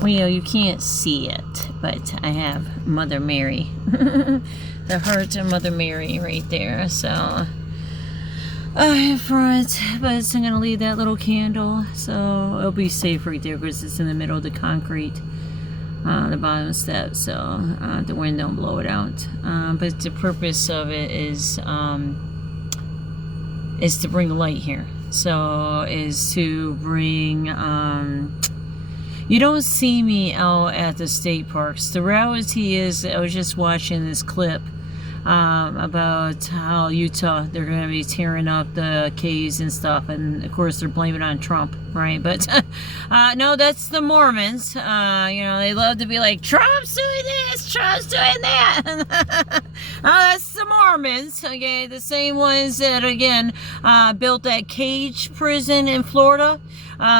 Well, you can't see it, but I have Mother Mary. The heart of Mother Mary right there. So I have front, but I'm going to leave that little candle. So it'll be safe right there because it's in the middle of the concrete. The bottom step, so the wind don't blow it out. But the purpose of it is to bring light here. So is to bring you don't see me out at the state parks. The reality is, I was just watching this clip about how Utah, they're going to be tearing up the caves and stuff, and of course they're blaming it on Trump, right? But no, that's the Mormons. You know, they love to be like, Trump's doing this, Trump's doing that. That's the Mormons, okay? The same ones that, again, built that cage prison in Florida.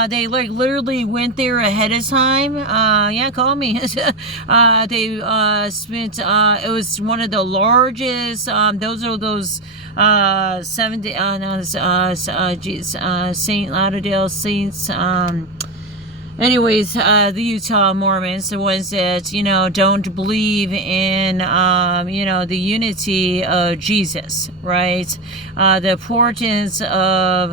They like literally went there ahead of time. Yeah, call me. They spent, it was one of the largest, those are those 70, St. Lauderdale Saints, anyways, the Utah Mormons, the ones that, you know, don't believe in, you know, the unity of Jesus, right? The importance of,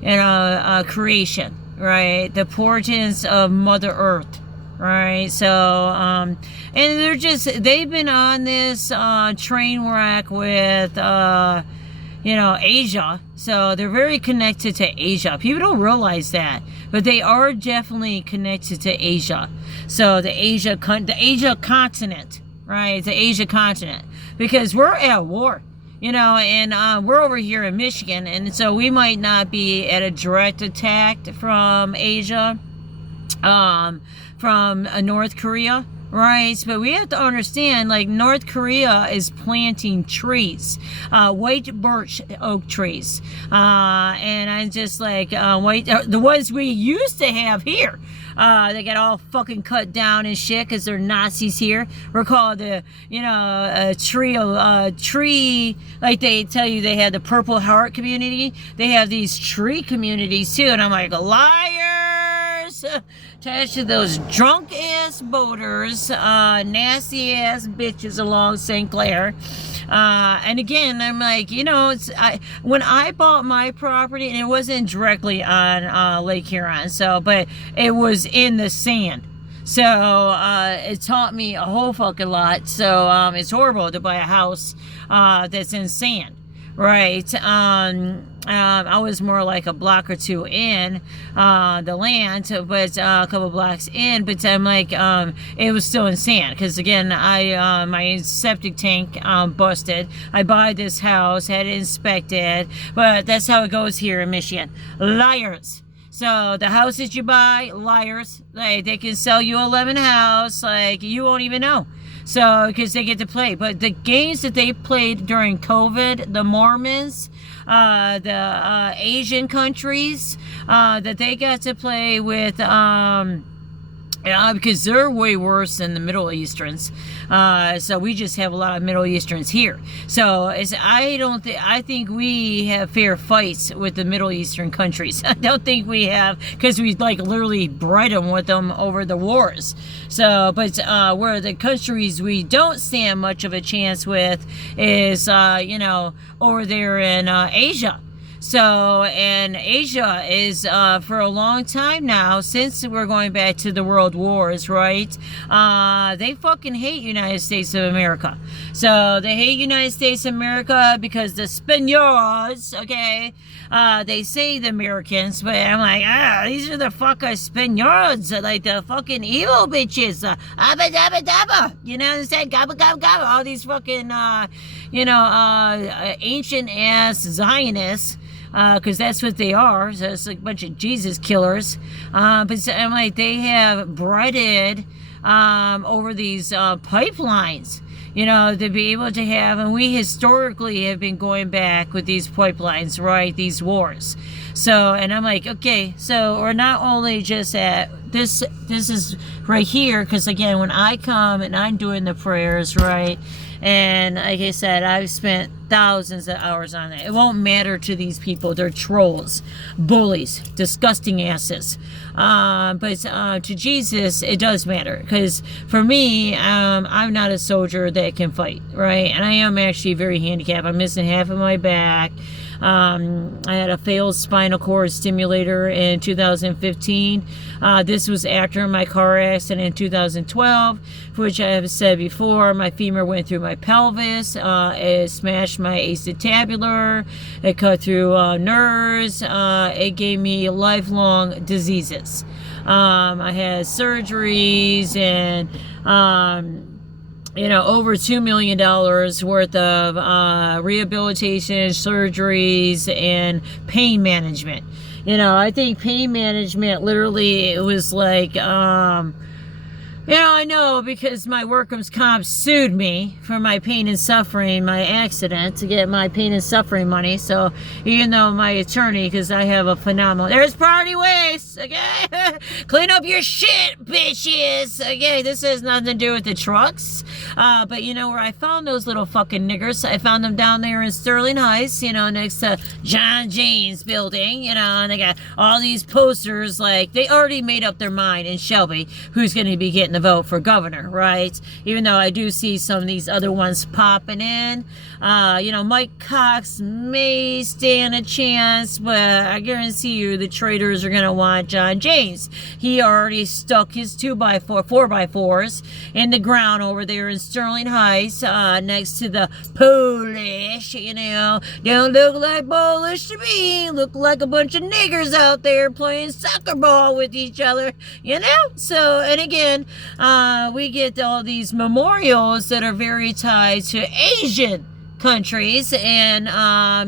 you know, creation, right? The importance of Mother Earth, right? So, and they're just, they've been on this train wreck with, you know, Asia. So they're very connected to Asia. People don't realize that, but they are definitely connected to Asia. So the Asia continent, right? The Asia continent, because we're at war. You know, and we're over here in Michigan, and so we might not be at a direct attack from Asia, from North Korea, right? But we have to understand, like, North Korea is planting trees, white birch oak trees, and I'm just like, the ones we used to have here. They got all fucking cut down and shit because they're Nazis here. We're called the, you know, tree, like they tell you they have the Purple Heart community. They have these tree communities too. And I'm like, liars! Attached to those drunk ass boaters, nasty ass bitches along St. Clair. And again, I'm like, you know, when I bought my property, and it wasn't directly on Lake Huron, so, but it was in the sand. So it taught me a whole fucking lot. So it's horrible to buy a house that's in sand, right? I was more like a block or two in the land, but a couple blocks in. But I'm like, it was still in sand because again, my septic tank busted. I buy this house, had it inspected, but that's how it goes here in Michigan. Liars. So the houses you buy, liars. Like they can sell you a lemon house, like you won't even know. So because they get to play, but the games that they played during COVID, the Mormons, the Asian countries that they got to play with, because they're way worse than the Middle Easterns. So we just have a lot of Middle Easterns here. So I think we have fair fights with the Middle Eastern countries. I don't think we have, because we like literally bred them with them over the wars. So, but where the countries we don't stand much of a chance with is, you know, over there in Asia. So, and Asia is, for a long time now, since we're going back to the world wars, right, they fucking hate United States of America. So, they hate United States of America because the Spaniards, okay, they say the Americans, but I'm like, these are the fucking Spaniards, like the fucking evil bitches, abba dabba dabba, you know what I'm saying, gabba gabba gabba, all these fucking, you know, ancient ass Zionists, because that's what they are. So it's like a bunch of Jesus killers. But I'm like, they have breaded over these pipelines, you know, to be able to have, and we historically have been going back with these pipelines, right, these wars. So, and I'm like, okay, so we're not only just at this is right here, because again, when I come and I'm doing the prayers, right, and like I said, I've spent thousands of hours on it. It won't matter to these people. They're trolls, bullies, disgusting asses. But to Jesus, it does matter, because for me, I'm not a soldier that can fight, right? And I am actually very handicapped. I'm missing half of my back. I had a failed spinal cord stimulator in 2015. This was after my car accident in 2012, which I have said before. My femur went through my pelvis. It smashed my acetabular. It cut through nerves. It gave me lifelong diseases. I had surgeries and over $2 million worth of rehabilitation, surgeries, and pain management. I think pain management, literally, it was like, I know, because my workers' comp sued me for my pain and suffering, my accident, to get my pain and suffering money. So even though my attorney, because I have a phenomenal, there's party waste, okay? Clean up your shit, bitches, okay? This has nothing to do with the trucks. But where I found those little fucking niggers, I found them down there in Sterling Heights, next to John Jane's building, and they got all these posters, like, they already made up their mind in Shelby who's going to be getting the vote for governor, right? Even though I do see some of these other ones popping in. Mike Cox may stand a chance, but I guarantee you the traitors are going to want John James. He already stuck his 4x4s in the ground over there in Sterling Heights, next to the Polish, don't look like Polish to me, look like a bunch of niggers out there playing soccer ball with each other, So, and again, we get all these memorials that are very tied to Asian countries and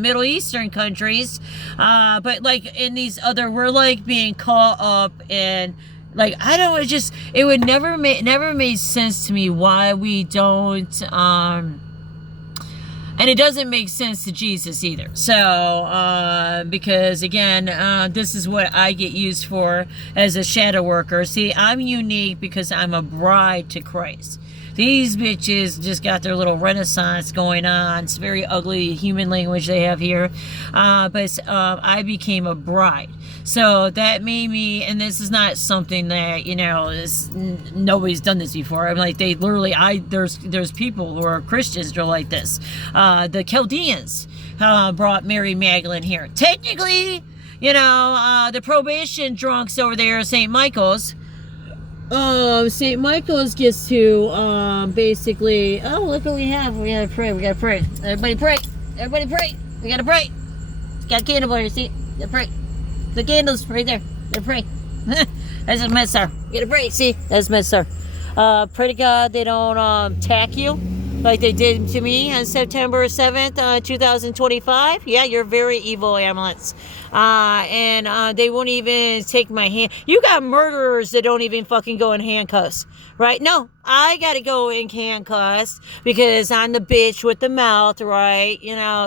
Middle Eastern countries, but like in these other, we're like being caught up in, like, I don't, it would never made sense to me why we don't, and it doesn't make sense to Jesus either. So, because again, this is what I get used for as a shadow worker. See, I'm unique because I'm a bride to Christ. These bitches just got their little renaissance going on. It's very ugly human language they have here. But I became a bride. So that made me, and this is not something that, nobody's done this before. I'm like, they literally, there's people who are Christians who are like this. The Chaldeans brought Mary Magdalene here. Technically, the probation drunks over there, St. Michael's, St. Michael's gets to basically, oh, look what we have. We gotta pray. Everybody pray. We gotta pray. Got a candle by your seat. You gotta pray. The candles right there. Gotta pray. That's a mess, sir. You gotta pray. See, that's a mess, sir. Pray to God they don't attack you like they did to me on September 7th, 2025. Yeah, you're very evil amulets. And they won't even take my hand. You got murderers that don't even fucking go in handcuffs, right? No, I gotta go in handcuffs because I'm the bitch with the mouth, right?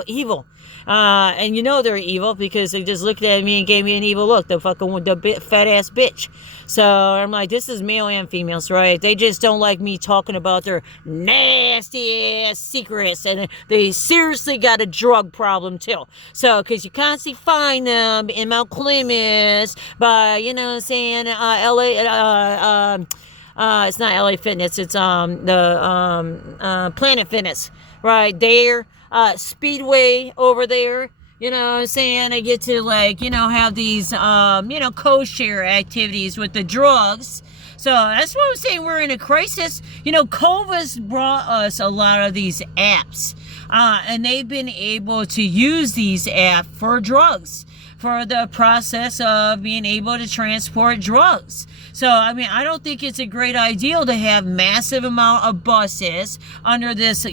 Evil. And they're evil because they just looked at me and gave me an evil look, the fat ass bitch. So I'm like, this is male and females, right? They just don't like me talking about their nasty ass secrets, and they seriously got a drug problem too. So, because you constantly find them in Mount Clemens by, LA, it's not LA Fitness, it's the Planet Fitness, right there. Speedway over there, I get to have these, co-share activities with the drugs. So that's what I'm saying. We're in a crisis. COVID's brought us a lot of these apps, and they've been able to use these apps for drugs, for the process of being able to transport drugs. So, I don't think it's a great idea to have massive amount of buses under this,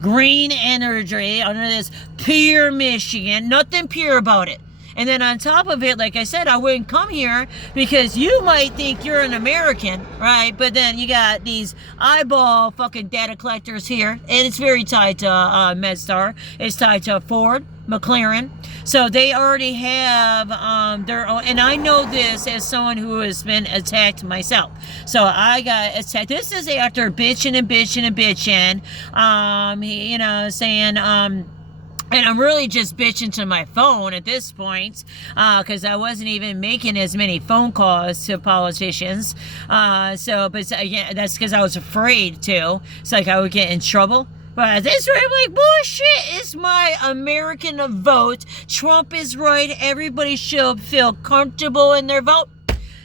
green energy, under this pure Michigan, nothing pure about it. And then on top of it, like I said, I wouldn't come here because you might think you're an American, right? But then you got these eyeball fucking data collectors here, and it's very tied to MedStar. It's tied to Ford. McLaren. So they already have their own, and I know this as someone who has been attacked myself. So I got attacked. This is after bitching and bitching and bitching, you know, saying, and I'm really just bitching to my phone at this point, because I wasn't even making as many phone calls to politicians. But yeah, that's because I was afraid to. It's like I would get in trouble. But this way, I'm like, bullshit, it's my American vote. Trump is right. Everybody should feel comfortable in their vote.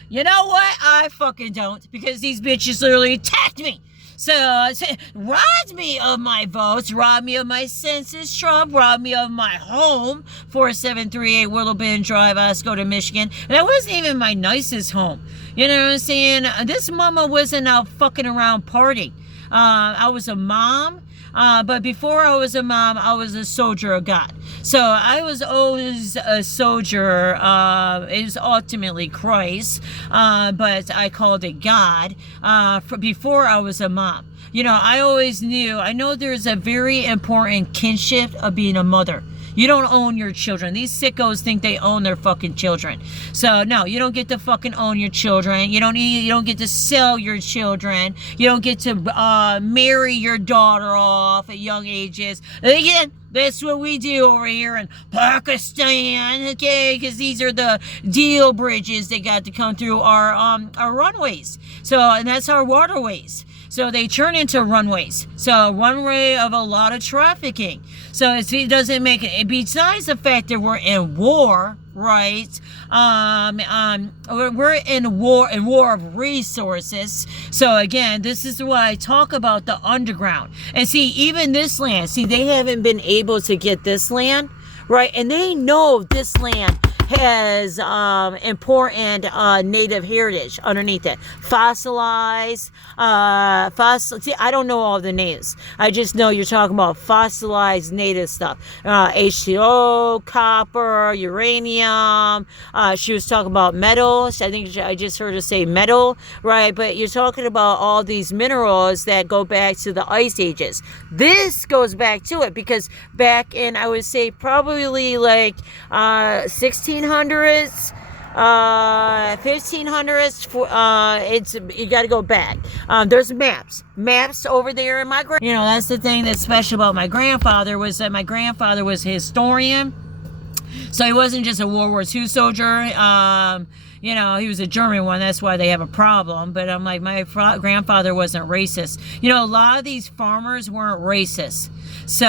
You know what? I fucking don't, because these bitches literally attacked me. So, robbed me of my votes, robbed me of my census, Trump, robbed me of my home, 4738 Willow Bend Drive, Oscoda, Michigan. And that wasn't even my nicest home. You know what I'm saying? This mama wasn't out fucking around partying. I was a mom. But before I was a mom, I was a soldier of God. So I was always a soldier. It was ultimately Christ, but I called it God before I was a mom. You know, I always knew, I know there's a very important kinship of being a mother. You don't own your children. These sickos think they own their fucking children. So no, you don't get to fucking own your children. You don't get to sell your children. You don't get to marry your daughter off at young ages. And again, that's what we do over here in Pakistan, okay? Because these are the deal bridges that got to come through our runways. So, and that's our waterways. So they turn into runways. So runway of a lot of trafficking. So it doesn't make it, besides the fact that we're in war, right? We're in war of resources. So again, this is why I talk about the underground. And see, even this land, see, they haven't been able to get this land, right? And they know this land has important native heritage underneath it. Fossilized, see, I don't know all the names. I just know you're talking about fossilized native stuff. H2O, copper, uranium. She was talking about metals. I think I just heard her say metal, right? But you're talking about all these minerals that go back to the ice ages. This goes back to it because back in, I would say, probably like 1600s, 1500s, it's, you got to go back. There's maps over there in my, you know, that's the thing that's special about my grandfather, was that my grandfather was a historian. So he wasn't just a World War II soldier. You know, he was a German one. That's why they have a problem. But I'm like, my grandfather wasn't racist. You know, a lot of these farmers weren't racist. So,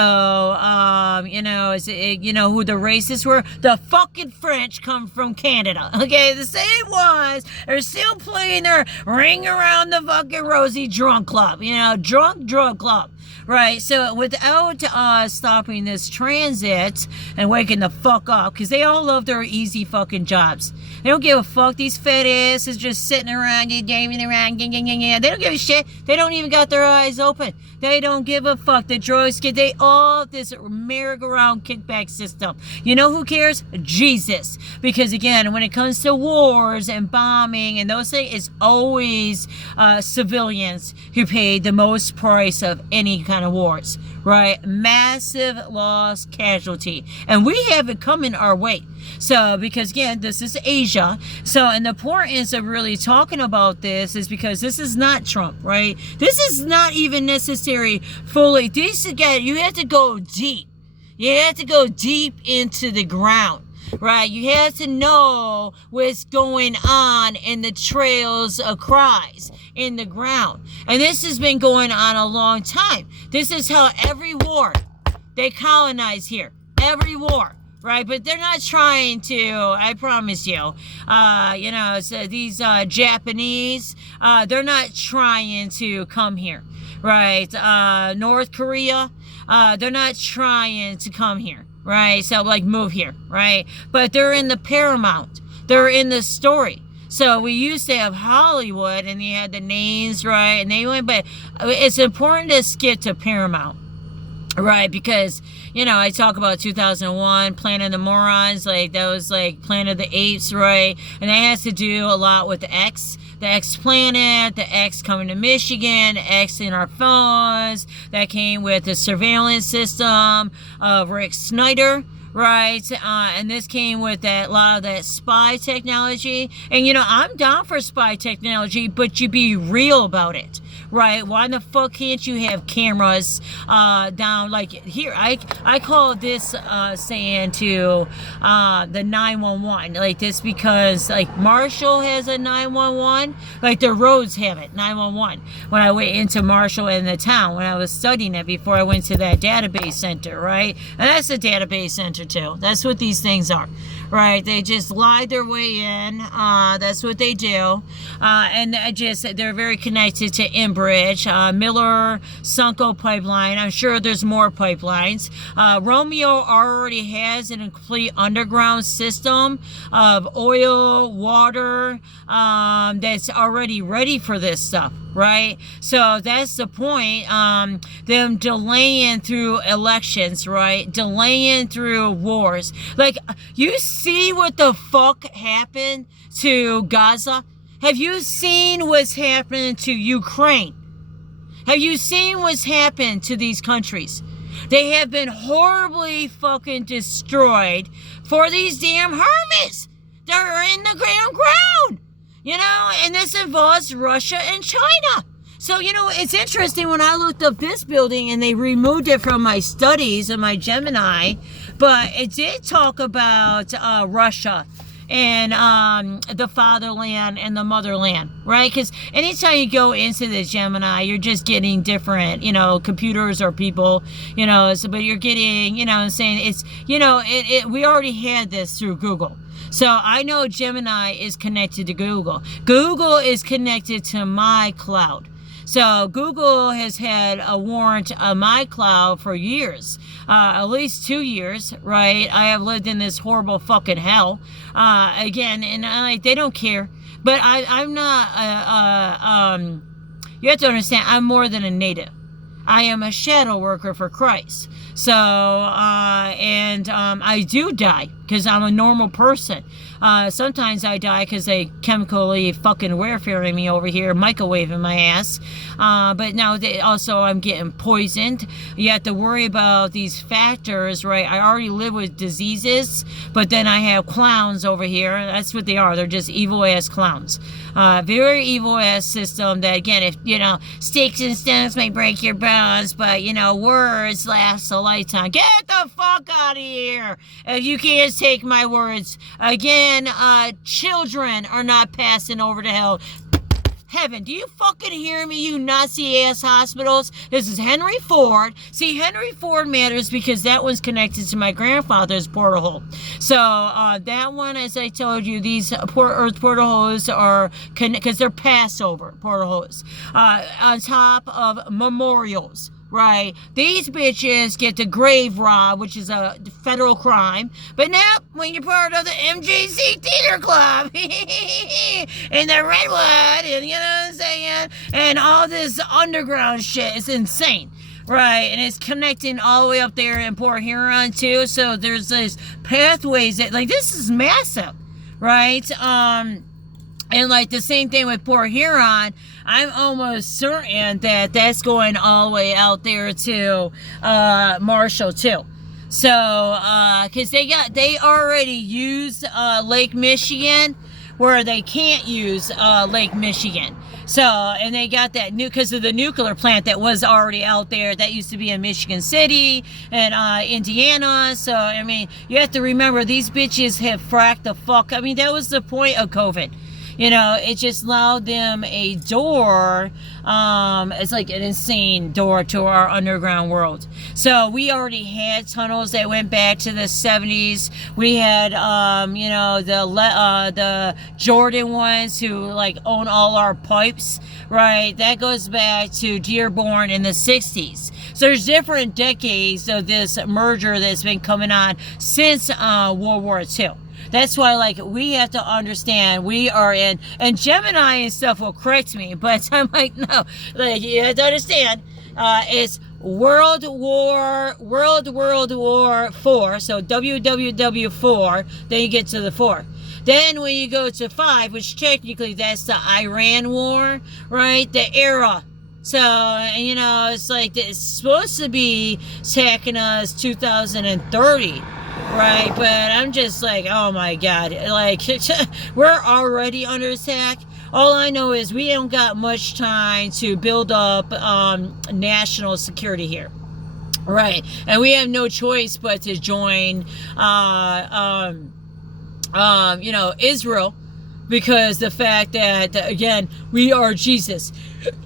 you know, you know who the racists were? The fucking French come from Canada. Okay, the same ones are still playing their Ring Around the Fucking Rosie drunk club. You know, drunk club. Right, so without stopping this transit and waking the fuck up, because they all love their easy fucking jobs. They don't give a fuck. These fat asses just sitting around, gaming around, they don't give a shit. They don't even got their eyes open. They don't give a fuck. The drugs get, they all, this merry-go-round kickback system. You know who cares? Jesus. Because again, when it comes to wars and bombing and those things, it's always civilians who pay the most price of any kind of wars, right? Massive loss, casualty. And we have it coming our way. So, because again, this is Asia. So, and the importance of really talking about this is because this is not Trump, right? This is not even necessary fully. This, again, you have to go deep. You have to go deep into the ground, right? You have to know what's going on in the trails of cries in the ground. And this has been going on a long time. This is how every war, they colonize here. Every war. Right, but they're not trying to, I promise you, you know, so these Japanese, they're not trying to come here, right? North Korea, they're not trying to come here, right? So, like, move here, right? But they're in the paramount. They're in the story. So we used to have Hollywood, and you had the names, right? And they went, but it's important to skip to paramount. Right, because, you know, I talk about 2001, Planet of the Morons, like, that was like Planet of the Apes, right? And that has to do a lot with the X planet, the X coming to Michigan, the X in our phones, that came with the surveillance system of Rick Snyder, right? And this came with a lot of that spy technology. And, you know, I'm down for spy technology, but you be real about it, right? Why the fuck can't you have cameras down, like here? I call this saying to the 911, like this, because like Marshall has a 911, like the roads have it, 911. When I went into Marshall in the town, when I was studying it before I went to that database center, right? And that's a database center too. That's what these things are, right? They just lie their way in. That's what they do. And they're very connected to Embridge, Miller, Sunco pipeline. I'm sure there's more pipelines. Romeo already has an complete underground system of oil, water, that's already ready for this stuff, right? So that's the point. Them delaying through elections, right? Delaying through wars. Like, you see what the fuck happened to Gaza? Have you seen what's happening to Ukraine? Have you seen what's happened to these countries? They have been horribly fucking destroyed for these damn hermits that are in the ground. You know, and this involves Russia and China. So, you know, it's interesting when I looked up this building and they removed it from my studies and my Gemini, but it did talk about Russia and the fatherland and the motherland, right? Because anytime you go into the Gemini, you're just getting different, you know, computers or people, you know, so, but you're getting, you know what I'm saying, it's, you know, we already had this through Google. So I know Gemini is connected to Google. Google is connected to my cloud. So Google has had a warrant on my cloud for years, at least 2 years, right? I have lived in this horrible fucking hell, again, and they don't care. But I'm not, you have to understand, I'm more than a native. I am a shadow worker for Christ. So, I do die because I'm a normal person. Sometimes I die because they chemically fucking warefare me over here, microwaving my ass. But now also I'm getting poisoned. You have to worry about these factors, right? I already live with diseases, but then I have clowns over here. That's what they are. They're just evil ass clowns. Very evil ass system that, again, if, you know, sticks and stones may break your bones, but, you know, words last a lifetime. Get the fuck out of here if you can't take my words. Again, children are not passing over to hell. Heaven, do you fucking hear me, you Nazi-ass hospitals? This is Henry Ford. See, Henry Ford matters because that one's connected to my grandfather's portal hole. So, that one, as I told you, these Earth portal holes are, because they're Passover portal holes, on top of memorials. Right, these bitches get the grave rob, which is a federal crime. But now, when you're part of the MJC Theater Club and the Redwood, and you know what I'm saying, and all this underground shit, it's insane. Right, and it's connecting all the way up there in Port Huron too. So there's these pathways that, like, this is massive, right? And like the same thing with Port Huron, I'm almost certain that that's going all the way out there to Marshall too. So, because they already used Lake Michigan where they can't use Lake Michigan. So, and they got that because of the nuclear plant that was already out there. That used to be in Michigan City and Indiana. So, I mean, you have to remember these bitches have fracked the fuck. I mean, that was the point of COVID. You know, it just allowed them a door. It's like an insane door to our underground world. So we already had tunnels that went back to the 70s. We had, you know, the Jordan ones who like own all our pipes, right? That goes back to Dearborn in the 60s. So there's different decades of this merger that's been coming on since World War II. That's why, like, we have to understand we are in, and Gemini and stuff will correct me, but I'm like, no, like, you have to understand, it's World War IV, so WWW4, then you get to the 4. Then when you go to 5, which technically that's the Iran war, right, the era. So, you know, it's like, it's supposed to be attacking us 2030. right? But I'm just like, oh my God, like, we're already under attack. All I know is we don't got much time to build up national security here. Right, and we have no choice but to join, Israel, because the fact that, again, we are Jesus,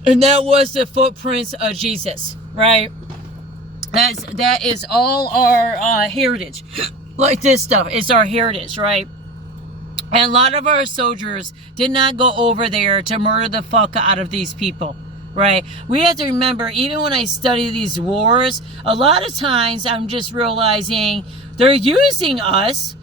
and that was the footprints of Jesus, right? That is all our heritage. Like this stuff is our heritage, right? And a lot of our soldiers did not go over there to murder the fuck out of these people. Right? We have to remember, even when I study these wars, a lot of times I'm just realizing they're using us.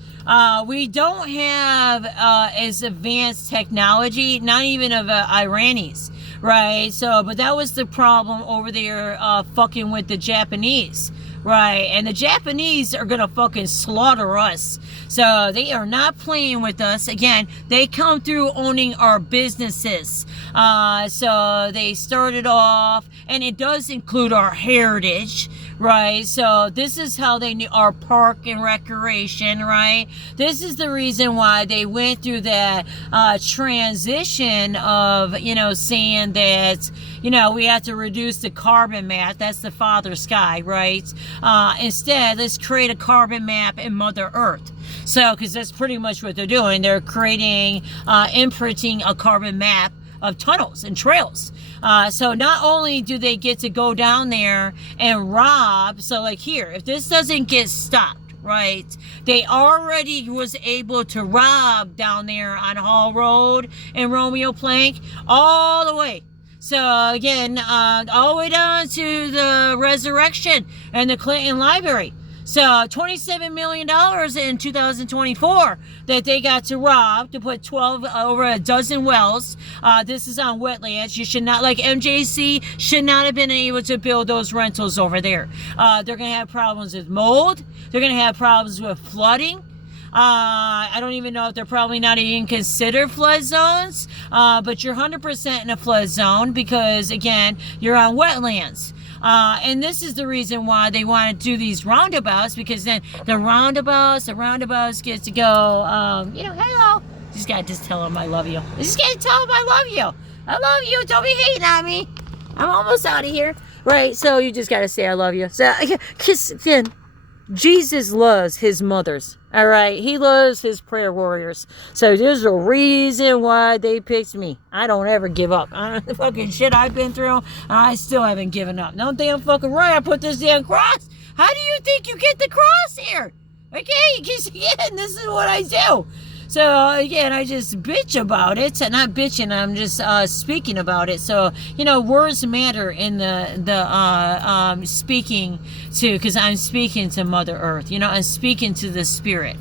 We don't have as advanced technology, not even of Iranians, right? So, but that was the problem over there fucking with the Japanese, right? And the Japanese are gonna fucking slaughter us. So they are not playing with us. Again, they come through owning our businesses. So they started off, and it does include our heritage, right? So this is how they knew our park and recreation, right? This is the reason why they went through that transition of, saying that, we have to reduce the carbon map. That's the Father Sky, right? Instead, let's create a carbon map in Mother Earth. So, because that's pretty much what they're doing. They're creating, imprinting a carbon map of tunnels and trails. So not only do they get to go down there and rob, so like here, if this doesn't get stopped, right, they already was able to rob down there on Hall Road and Romeo Plank all the way. So again, all the way down to the Resurrection and the Clinton Library. So $27 million in 2024 that they got to rob to put over a dozen wells. This is on wetlands. You should not, like MJC, should not have been able to build those rentals over there. They're going to have problems with mold. They're going to have problems with flooding. I don't even know if they're probably not even considered flood zones, but you're 100% in a flood zone because, again, you're on wetlands. And this is the reason why they want to do these roundabouts, because then the roundabouts get to go, hello. Just got to just tell them I love you. Just got to tell them I love you. I love you. Don't be hating on me. I'm almost out of here. Right, so you just got to say I love you. So, because, again, Jesus loves his mothers. All right, he loves his prayer warriors. So there's a reason why they picked me. I don't ever give up. The fucking shit I've been through, I still haven't given up. No damn fucking right. I put this damn cross. How do you think you get the cross here? Okay, because again, this is what I do. So again, I just bitch about it. Not bitching, I'm just speaking about it. So, words matter in the speaking to, because I'm speaking to Mother Earth, I'm speaking to the Spirit,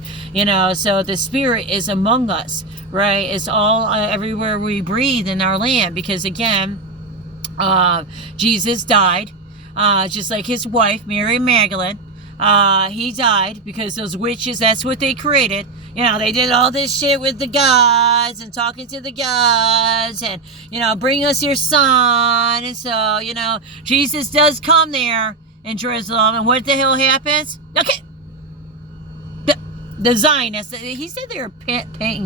so the Spirit is among us, right? It's all everywhere we breathe in our land, because again, Jesus died, just like his wife, Mary Magdalene. He died because those witches, that's what they created. They did all this shit with the gods and talking to the gods and, bring us your son. And so, Jesus does come there in Jerusalem. And what the hell happens? Okay. The Zionists, he said they were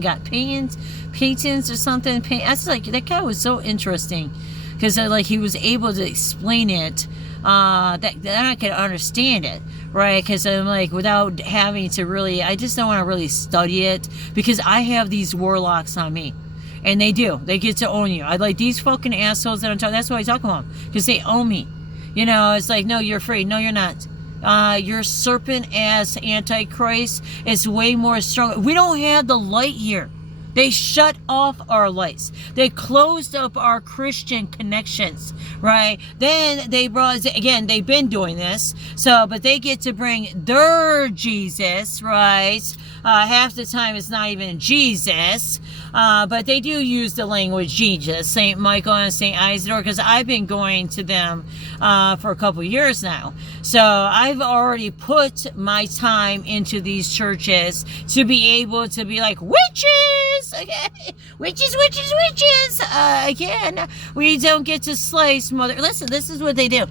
got patents or something. That's like, that guy was so interesting because he was able to explain it. That I could understand it, right? Because I'm like, without having to really, I just don't want to really study it, because I have these warlocks on me, and they get to own you. I like these fucking assholes that I'm talking. That's why I talk about them, because they own me. It's like, no, you're free. No, you're not. Your serpent ass Antichrist is way more strong. We don't have the light here. They shut off our lights. They closed up our Christian connections, right? Then they brought, again, they've been doing this, but they get to bring their Jesus, right? Half the time it's not even Jesus, but they do use the language Jesus, St. Michael and St. Isidore, because I've been going to them for a couple years now. So I've already put my time into these churches to be able to be like, witches, okay? Witches. Again, we don't get to slice mother. Listen, this is what they do.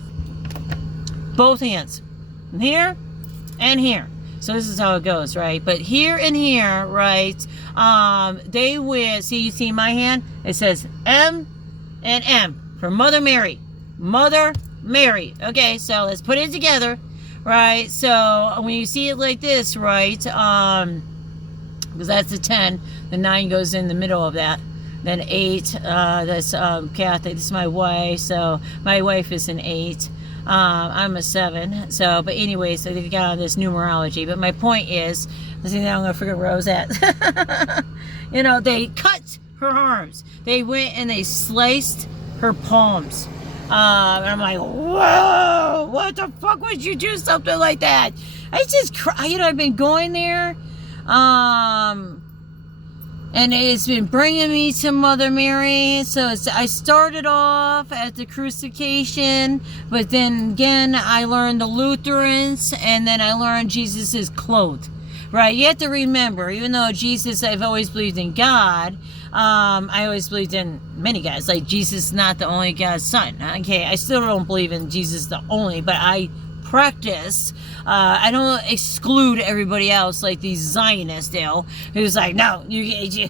Both hands. Here and here. So this is how it goes, right? But here and here, right, they will, see, you see my hand? It says M and M for Mother Mary. Mother Mary. Okay, so let's put it together, right? So when you see it like this, right, because that's the 10, the 9 goes in the middle of that. Then 8, that's Catholic. This is my wife, so my wife is an 8. I'm a 7. So, but anyways, so they got on this numerology. But my point is, I think now I'm gonna forget where I was at. You know, they cut her arms. They went and they sliced her palms. And I'm like, whoa, what the fuck would you do something like that? I just cry. You know, I've been going there. And it's been bringing me to Mother Mary. So I started off at the crucifixion, but then again, I learned the Lutherans, and then I learned Jesus is clothed. Right? You have to remember, even though Jesus, I've always believed in God, I always believed in many gods. Like, Jesus is not the only God's son. Okay, I still don't believe in Jesus the only, but I practice. I don't exclude everybody else like these Zionists do, who's like, no, you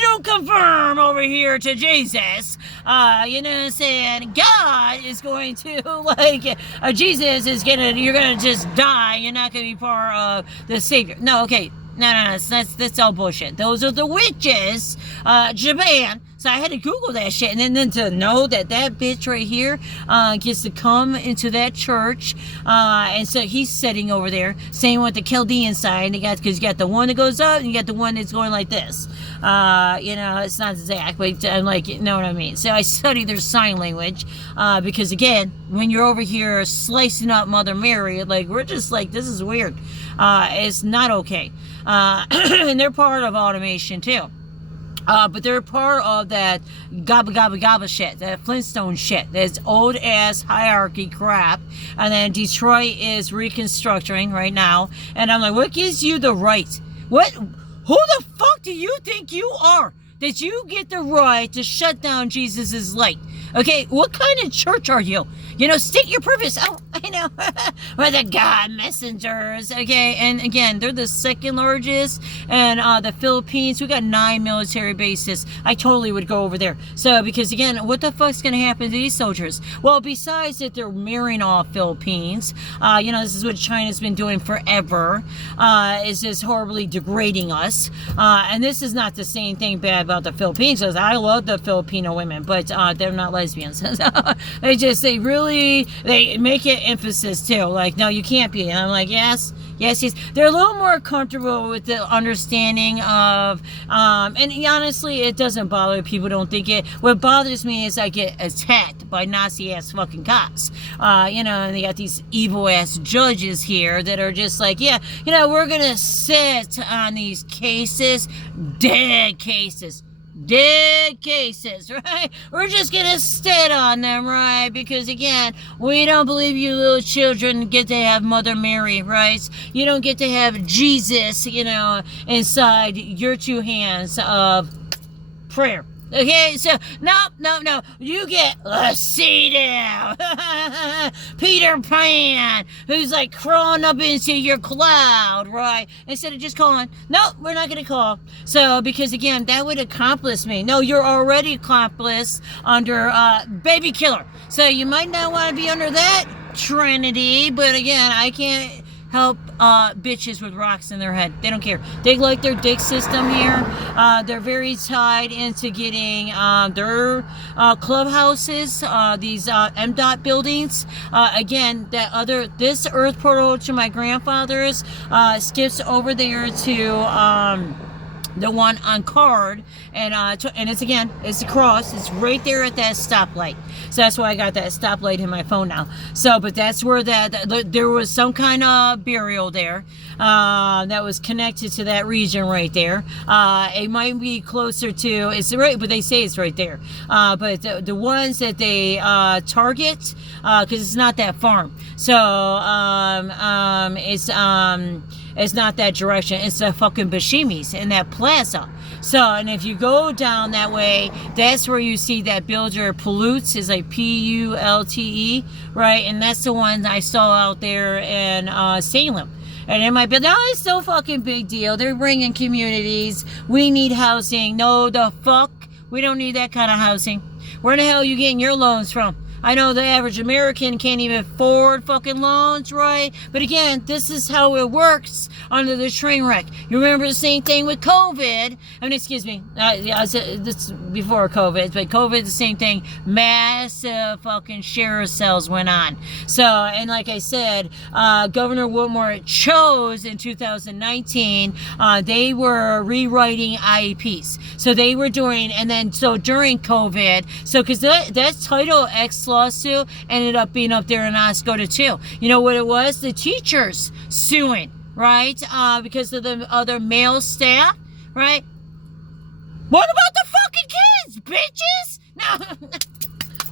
don't conform over here to Jesus. You know what I'm saying? God is going to, like, Jesus is gonna, you're gonna just die. You're not gonna be part of the Savior. No, okay. No, that's all bullshit. Those are the witches, Japan. So I had to Google that shit, and then to know that that bitch right here gets to come into that church, and so he's sitting over there. Same with the Chaldean side, because you got the one that goes up, and you got the one that's going like this. You know, it's not exact, but I'm like, you know what I mean. So I study their sign language, because again, when you're over here slicing up Mother Mary, like, we're just like, this is weird. It's not okay. And they're part of automation too. But they're part of that gabba shit, that Flintstone shit, that's old ass hierarchy crap. And then Detroit is reconstructing right now. And I'm like, what gives you the right? Who the fuck do you think you are that you get the right to shut down Jesus's light? Okay, what kind of church are you? You know, state your purpose. Oh, I know. We're the God messengers. Okay, and again, they're the second largest. And the Philippines, we got 9 military bases. I totally would go over there. So, because again, what the fuck's going to happen to these soldiers? Well, besides that they're marrying off Philippines, you know, this is what China's been doing forever, is just horribly degrading us. And this is not the same thing bad about the Philippines, because I love the Filipino women, but they're not lesbians. They make it emphasis too, like, no, you can't be. And I'm like, yes. They're a little more comfortable with the understanding of, and honestly, it doesn't bother people. Don't think it. What bothers me is I get attacked by Nazi ass fucking cops. You know, and they got these evil ass judges here that are just like, yeah, you know, we're gonna sit on these cases, dead cases, right? We're just gonna sit on them, right? Because again, we don't believe you little children get to have Mother Mary, right? You don't get to have Jesus, you know, inside your 2 hands of prayer. Okay, so no, you get, let's see down. Peter Pan, who's like crawling up into your cloud, right? Instead of just calling, no, we're not going to call. So, because again, that would accomplish me. No, you're already accomplished under baby killer. So you might not want to be under that trinity, but again, I can't help bitches with rocks in their head. They don't care. They like their dick system here. They're very tied into getting their clubhouses, these MDOT buildings. Again, this earth portal to my grandfather's skips over there to the one on Card, and it's again, it's across, it's right there at that stoplight. So that's why I got that stoplight in my phone now. So, but that's where there was some kind of burial there that was connected to that region right there. It might be closer to, it's right, but they say it's right there. But the ones that they target, because it's not that farm. So it's not that direction. It's the fucking Bashimis in that plaza. So, and if you go down that way, that's where you see that builder pollutes, is like P-U-L-T-E, right? And that's the one I saw out there in Salem. And it might be, no, it's still fucking big deal. They're bringing communities. We need housing. No, the fuck. We don't need that kind of housing. Where the hell are you getting your loans from? I know the average American can't even afford fucking loans, right? But again, this is how it works under the train wreck. You remember the same thing with COVID. I mean, excuse me. I said this before COVID, but COVID, the same thing. Massive fucking share sales went on. So, and like I said, Governor Whitmer chose in 2019, they were rewriting IEPs. So they were doing, and then so during COVID, so because that Title X lawsuit ended up being up there in Oscoda too. You know what it was? The teachers suing, right? Because of the other male staff, right? What about the fucking kids, bitches? No.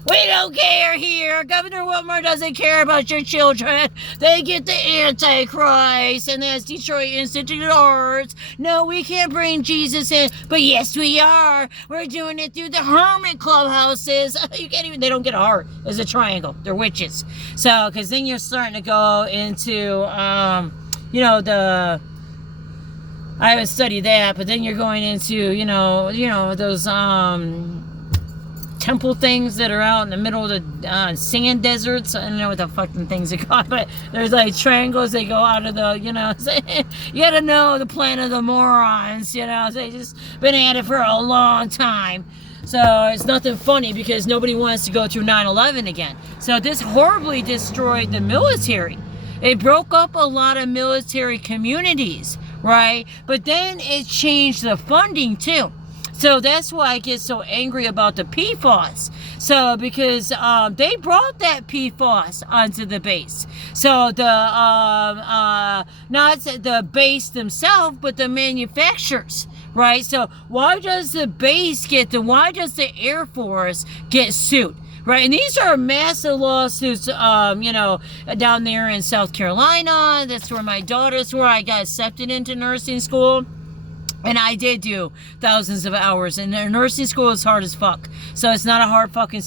We don't care here. Governor Whitmer doesn't care about your children. They get the Antichrist, and that's Detroit Institute of Arts. No, we can't bring Jesus in, but yes, we are. We're doing it through the hermit clubhouses. You can't even, they don't get a heart. It's a triangle. They're witches. So, because then you're starting to go into, you know, I haven't studied that, but then you're going into, you know, those, temple things that are out in the middle of the sand deserts. I don't know what the fucking things are called, but there's like triangles that go out of the, you know, you gotta know the plan of the morons, you know, they just been at it for a long time. So it's nothing funny because nobody wants to go through 9/11 again. So this horribly destroyed the military. It broke up a lot of military communities, right? But then it changed the funding too. So that's why I get so angry about the PFAS. So because they brought that PFAS onto the base. So the not the base themselves, but the manufacturers, right? So why does the base why does the Air Force get sued? Right, and these are massive lawsuits, you know, down there in South Carolina. That's where my daughter's where I got accepted into nursing school. And I did do thousands of hours, and nursing school is hard as fuck. So it's not a hard fucking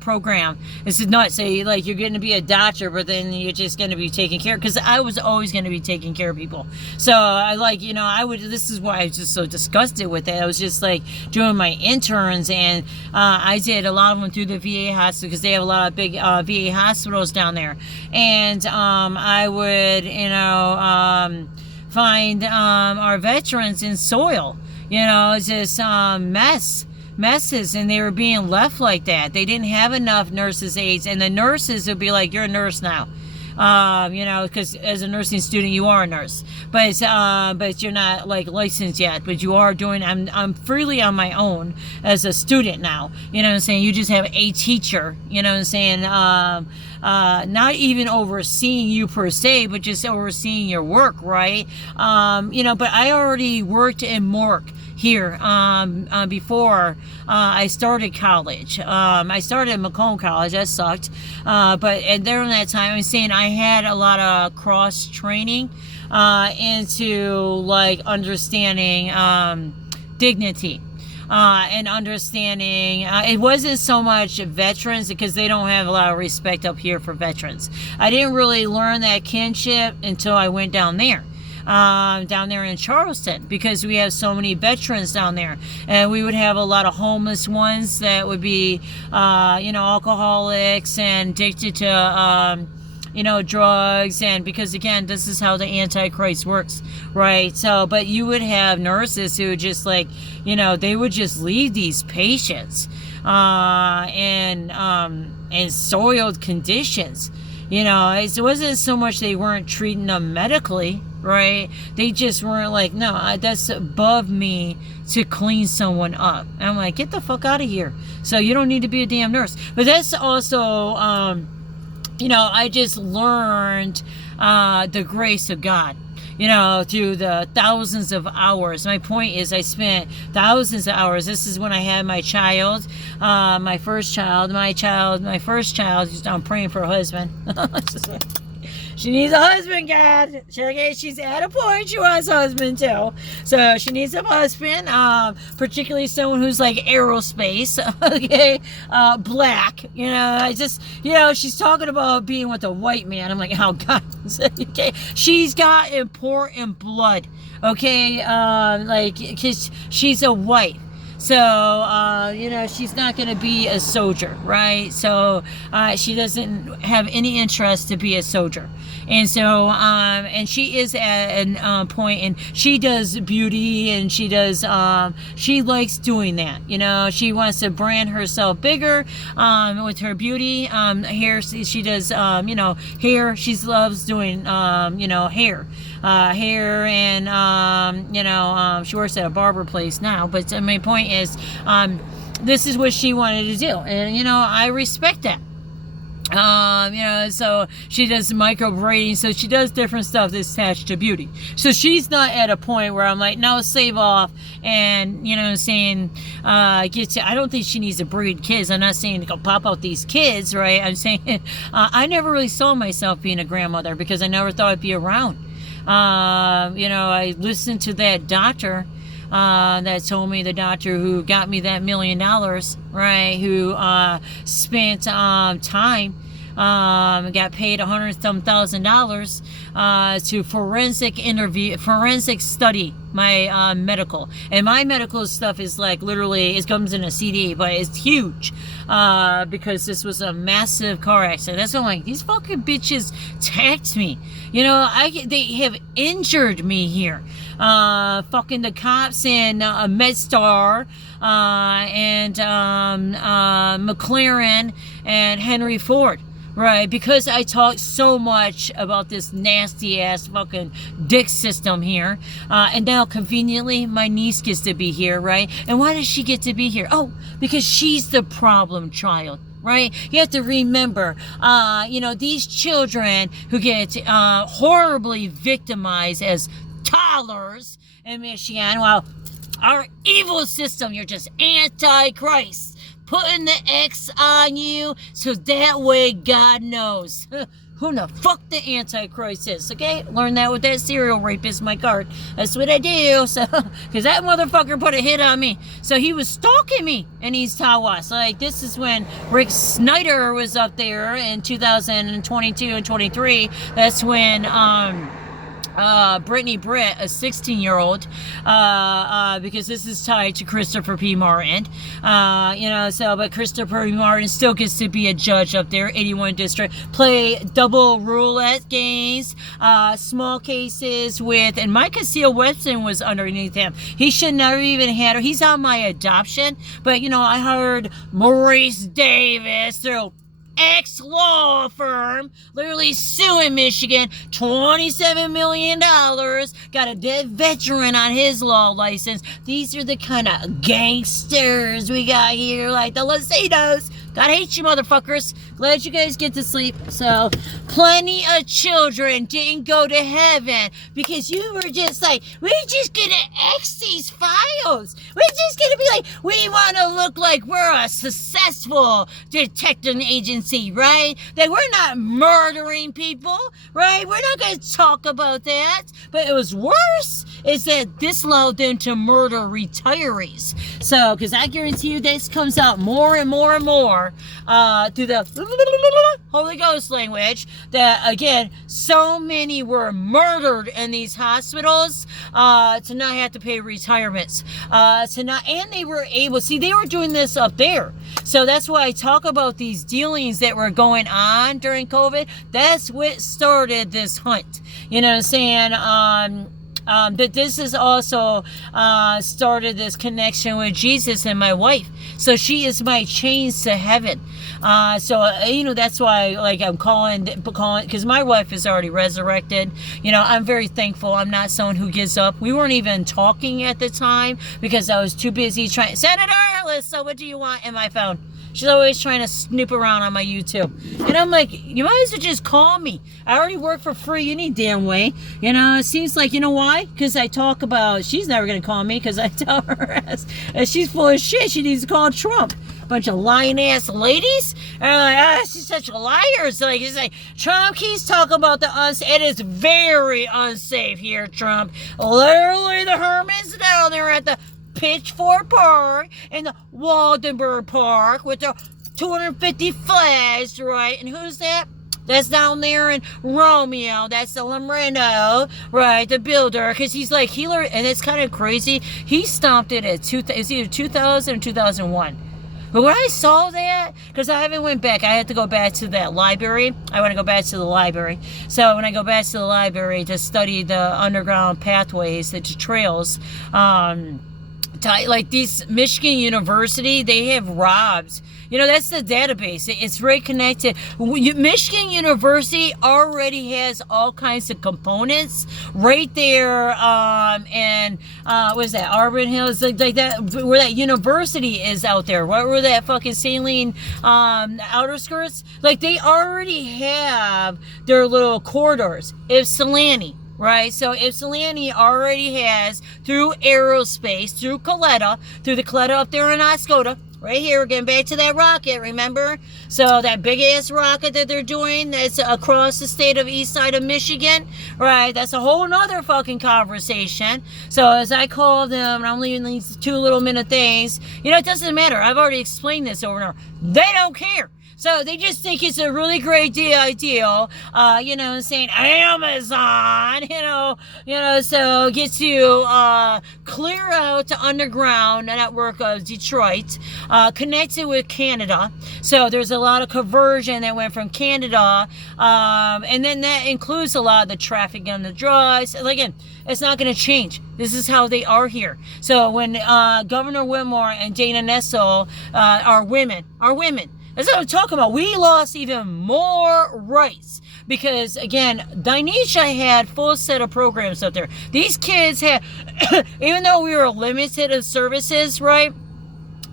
program. It's not say like you're going to be a doctor, but then you're just going to be taking care. Because I was always going to be taking care of people. So I like, you know, this is why I was just so disgusted with it. I was just like doing my interns, and I did a lot of them through the VA hospital because they have a lot of big VA hospitals down there. And I would, you know, find our veterans in soil, you know, just messes, and they were being left like that. They didn't have enough nurses' aides, and the nurses would be like, you're a nurse now. You know, because as a nursing student, you are a nurse, but you're not like licensed yet, but you are doing, I'm freely on my own as a student now, you know what I'm saying? You just have a teacher, you know what I'm saying? Not even overseeing you per se, but just overseeing your work, right? You know, but I already worked in morgue here before I started college. I started at Macomb College. That sucked. But during that time, I'm saying I had a lot of cross training into like understanding dignity. And understanding, it wasn't so much veterans because they don't have a lot of respect up here for veterans. I didn't really learn that kinship until I went down there in Charleston, because we have so many veterans down there, and we would have a lot of homeless ones that would be, you know, alcoholics and addicted to, you know, drugs, and because again, this is how the Antichrist works, right? So, but you would have nurses who would just like, you know, they would just leave these patients in soiled conditions. You know, it wasn't so much they weren't treating them medically, right? They just weren't like, no, that's above me to clean someone up. And I'm like, get the fuck out of here. So you don't need to be a damn nurse. But that's also, you know, I just learned the grace of God, you know, through the thousands of hours. My point is I spent thousands of hours. This is when I had my child, my first child. I'm praying for a husband. She needs a husband, God. She's at a point she wants a husband too. So she needs a husband, particularly someone who's like aerospace, okay, black. You know, I just, you know, she's talking about being with a white man. I'm like, oh God, okay. She's got important blood, okay, like, cause she's a white. So, you know, she's not going to be a soldier, right? So, she doesn't have any interest to be a soldier. And so, and she is at a point, and she does beauty, and she does, she likes doing that, you know. She wants to brand herself bigger, with her beauty, hair. She does, you know, hair. She loves doing, you know, hair. Hair, and you know, she works at a barber place now, but my point is, this is what she wanted to do, and you know, I respect that. You know, so she does microblading, so she does different stuff that's attached to beauty. So she's not at a point where I'm like, no, save off, and you know, saying, get to. I don't think she needs to breed kids. I'm not saying to go pop out these kids, right? I'm saying, I never really saw myself being a grandmother because I never thought I'd be around. You know, I listened to that doctor that told me, the doctor who got me that $1 million, right, who spent time, got paid $100,000 to forensic study my medical. And my medical stuff is like literally, it comes in a CD, but it's huge because this was a massive car accident. That's why I'm like, these fucking bitches taxed me. You know, they have injured me here. Fucking the cops in MedStar and McLaren and Henry Ford. Right, because I talk so much about this nasty ass fucking dick system here, and now conveniently my niece gets to be here, right? And why does she get to be here? Oh, because she's the problem child, right? You have to remember, you know, these children who get horribly victimized as toddlers in Michigan, well, our evil system, you're just anti-Christ. Putting the X on you so that way God knows who the fuck the Antichrist is, okay? Learn that with that serial rapist, my card. That's what I do, so, because that motherfucker put a hit on me. So he was stalking me in East Tawas. Like, this is when Rick Snyder was up there in 2022 and 23. That's when, Brittany Britt, a 16-year-old, because this is tied to Christopher P. Martin, you know, so, but Christopher P. Martin still gets to be a judge up there, 81 district, play double roulette games, small cases with, and Mike Casile-Webson was underneath him. He should never even had her. He's on my adoption, but, you know, I heard Maurice Davis through ex-law firm literally suing Michigan, $27 million, got a dead veteran on his law license. These are the kind of gangsters we got here, like the Latinos. God hates you motherfuckers. Glad you guys get to sleep. So, plenty of children didn't go to heaven because you were just like, we're just gonna X these files. We're just gonna be like, we wanna look like we're a successful detective agency, right? That we're not murdering people, right? We're not gonna talk about that. But it was worse is that this allowed them to murder retirees. So, because I guarantee you this comes out more and more and more through the Holy Ghost language, that again, so many were murdered in these hospitals to not have to pay retirements, and they were able, see, they were doing this up there. So that's why I talk about these dealings that were going on during COVID. That's what started this hunt. You know what I'm saying? That this is also started this connection with Jesus and my wife. So she is my chains to heaven. So, you know, that's why, like, I'm calling, because my wife is already resurrected. You know, I'm very thankful. I'm not someone who gives up. We weren't even talking at the time because I was too busy trying. Senator Alyssa, what do you want in my phone? She's always trying to snoop around on my YouTube. And I'm like, you might as well just call me. I already work for free any damn way. You know, it seems like, you know why? Because I talk about, she's never going to call me because I tell her as she's full of shit. She needs to call Trump. bunch of lying ass ladies. And I'm like, ah, she's such liars. Like, it's like, Trump keeps talking about the unsafe. It is very unsafe here, Trump. Literally, the Hermits down there at the Pitchfork Park and the Waldenburg Park with the 250 flags, right? And who's that? That's down there in Romeo. That's the Lorenzo, right? The builder. Because he's like, healer, and it's kind of crazy. He stomped it at it's either 2000 or 2001. But when I saw that, because I haven't went back, I had to go back to that library. I want to go back to the library. So when I go back to the library to study the underground pathways, the trails, like these Michigan University, they have robbed. You know, that's the database. It's very connected. Michigan University already has all kinds of components right there. And what is that? Auburn Hills, like that, where that university is out there. What were that fucking saline outer skirts? Like they already have their little corridors. Ypsilanti. Right, so Ypsilanti already has, through AEROSPACE, through the Coletta up there in Oscoda, right here, we're getting back to that rocket, remember? So that big-ass rocket that they're doing that's across the state of east side of Michigan, right, that's a whole nother fucking conversation. So as I call them, and I'm leaving these 2 little minute things, you know, it doesn't matter. I've already explained this over and over. They don't care. So they just think it's a really great deal, you know, saying Amazon, you know, so get to clear out the underground network of Detroit, connected with Canada. So there's a lot of conversion that went from Canada, and then that includes a lot of the traffic on the drugs. And again, it's not going to change. This is how they are here. So when Governor Whitmore and Dana Nessel are women. That's what I'm talking about. We lost even more rights because, again, Dinesha had full set of programs out there. These kids had, even though we were limited of services, right?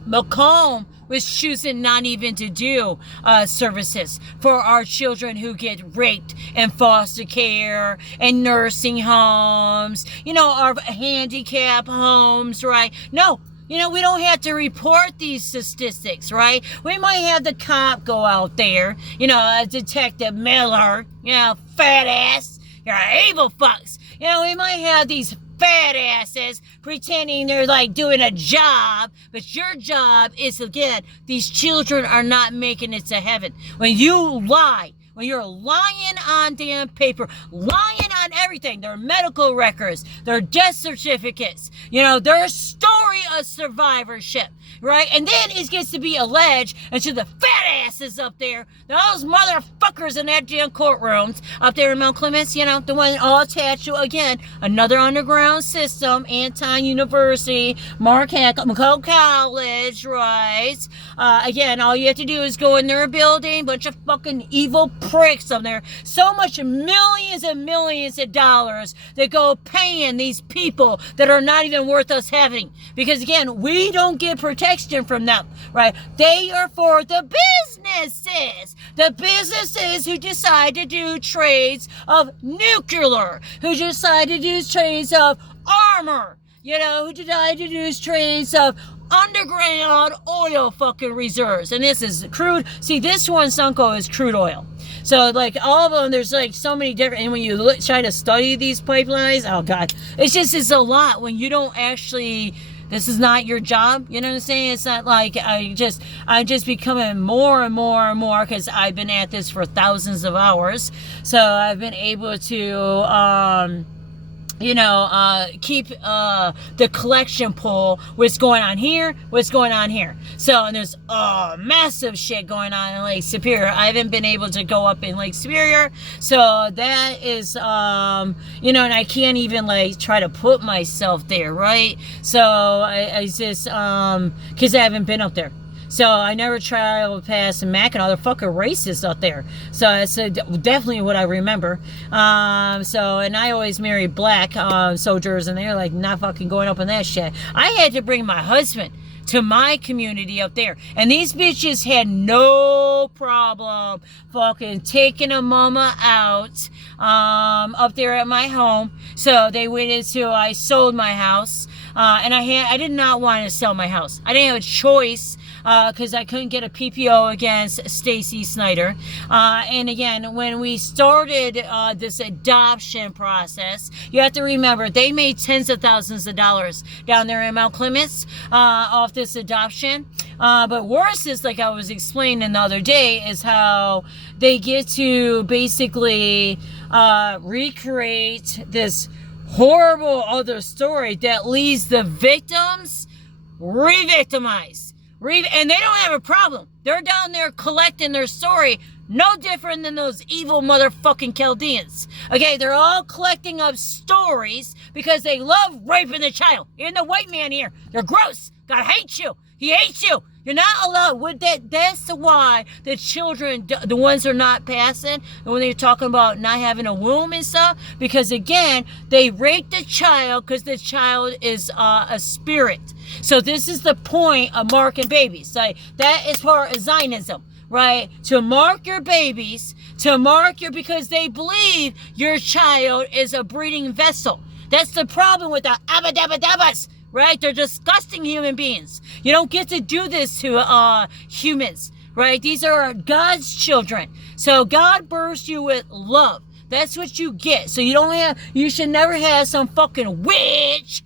Macomb was choosing not even to do services for our children who get raped in foster care and nursing homes, you know, our handicap homes, right? No. You know, we don't have to report these statistics, right? We might have the cop go out there, you know, Detective Miller, you know, fat ass, you're evil fucks. You know, we might have these fat asses pretending they're like doing a job, but your job is, again, these children are not making it to heaven. When you lie, when you're lying on damn paper, lying on everything, their medical records, their death certificates, you know, their story of survivorship, right? And then it gets to be alleged, and to the fat asses up there, those motherfuckers in that damn courtrooms up there in Mount Clemens, you know, the one all attached to, again, another underground system, Anton University, MARCO College, right? Again, all you have to do is go in their building, bunch of fucking evil pricks up there. So much millions and millions of dollars that go paying these people that are not even worth us having. Because again, we don't get protection from them, right? They are for the businesses. The businesses who decide to do trades of nuclear, who decide to do trades of armor, you know, who decide to do trades of underground oil fucking reserves. And this is crude. See, this one, Sunco, is crude oil. So, like, all of them, there's, like, so many different, and when you try to study these pipelines, oh, God, it's a lot when you don't actually, this is not your job, you know what I'm saying? It's not like I'm just becoming more and more and more, because I've been at this for thousands of hours, so I've been able to, you know, keep the collection pool, what's going on here, what's going on here. So, and there's massive shit going on in Lake Superior. I haven't been able to go up in Lake Superior, so that is, you know, and I can't even, like, try to put myself there, right? So, I just, because I haven't been up there. So I never traveled past Mackinac. They're fucking racist up there. So it's definitely what I remember. So, and I always marry black soldiers, and they're like not fucking going up in that shit. I had to bring my husband to my community up there, and these bitches had no problem fucking taking a mama out up there at my home. So they waited till I sold my house, and I did not want to sell my house. I didn't have a choice. because I couldn't get a PPO against Stacy Snyder. And again, when we started this adoption process, you have to remember they made tens of thousands of dollars down there in Mount Clements off this adoption. But worse is, like I was explaining the other day, is how they get to basically recreate this horrible other story that leaves the victims re-victimized. And they don't have a problem. They're down there collecting their story, no different than those evil motherfucking Chaldeans. Okay, they're all collecting up stories because they love raping the child. Even the white man here, they're gross. God hates you. He hates you. You're not allowed with that. That's why the children, the ones who are not passing, and when they're talking about not having a womb and stuff, because again, they rape the child because the child is a spirit. So this is the point of marking babies. Like, that is part of Zionism, right? To mark your babies, because they believe your child is a breeding vessel. That's the problem with the abadabadabas. Right? They're disgusting human beings. You don't get to do this to humans, right? These are God's children. So God births you with love. That's what you get. So you should never have some fucking witches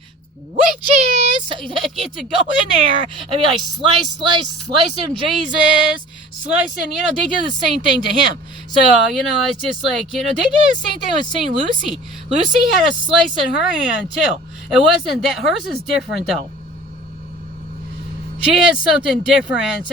that get to go in there and be like, slicing Jesus, slicing, they do the same thing to him. So, it's just like, they did the same thing with St. Lucy. Lucy had a slice in her hand too. It wasn't that, hers is different though. She had something different,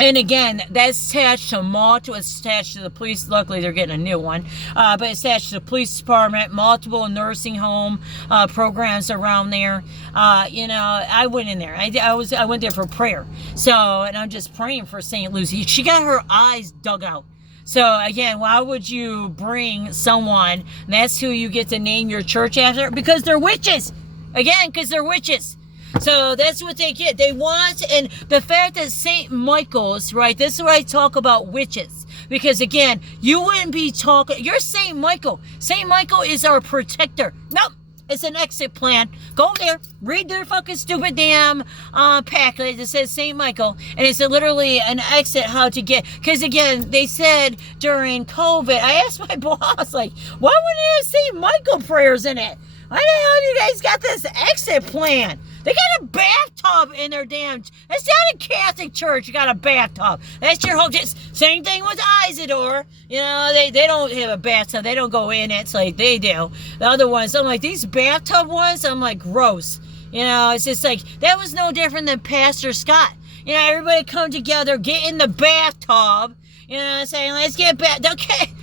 and again, that's attached to multiple, it's attached to the police. Luckily, they're getting a new one. But it's attached to the police department, multiple nursing home programs around there. I went in there. I went there for prayer. So, and I'm just praying for St. Lucy. She got her eyes dug out. So again, why would you bring someone, that's who you get to name your church after? Because they're witches. Again, because they're witches. So that's what they get. They want, and the fact that St. Michael's, right, this is where I talk about witches. Because again, you wouldn't be talking, you're St. Michael. St. Michael is our protector. Nope, it's an exit plan. Go there, read their fucking stupid damn packet that says St. Michael, and it's literally an exit how to get, because again, they said during COVID, I asked my boss, like, why wouldn't it have St. Michael prayers in it? Why the hell you guys got this exit plan? They got a bathtub in their damn... That's not a Catholic church. You got a bathtub. That's your whole... Same thing with Isidore. They don't have a bathtub. They don't go in it like they do. The other ones, I'm like, these bathtub ones, I'm like, gross. It's just like, that was no different than Pastor Scott. Everybody come together, get in the bathtub. Saying, let's get back. Okay.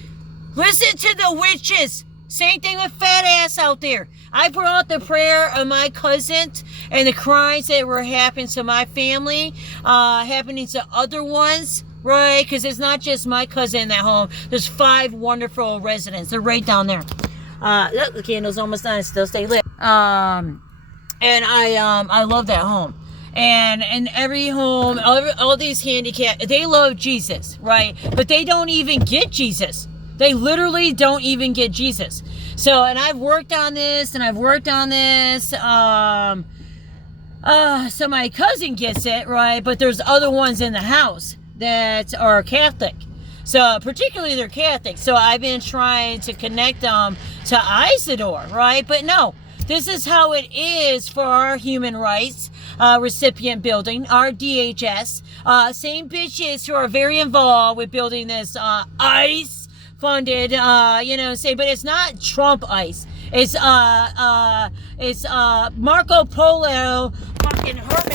Listen to the witches. Same thing with fat ass out there. I brought the prayer of my cousin and the crimes that were happening to my family, happening to other ones, right? Because it's not just my cousin at home. There's 5 wonderful residents. They're right down there. Look, the candle's almost done. It still stay lit. And I love that home. And in every home, all these handicapped, they love Jesus, right? But they don't even get Jesus. They literally don't even get Jesus. So, and I've worked on this, and I've worked on this. So my cousin gets it, right? But there's other ones in the house that are Catholic. So, particularly they're Catholic. So I've been trying to connect them to Isidore, right? But no, this is how it is for our human rights recipient building, our DHS. Same bitches who are very involved with building this ICE funded, but it's not Trump ICE. It's Marco Polo fucking hermit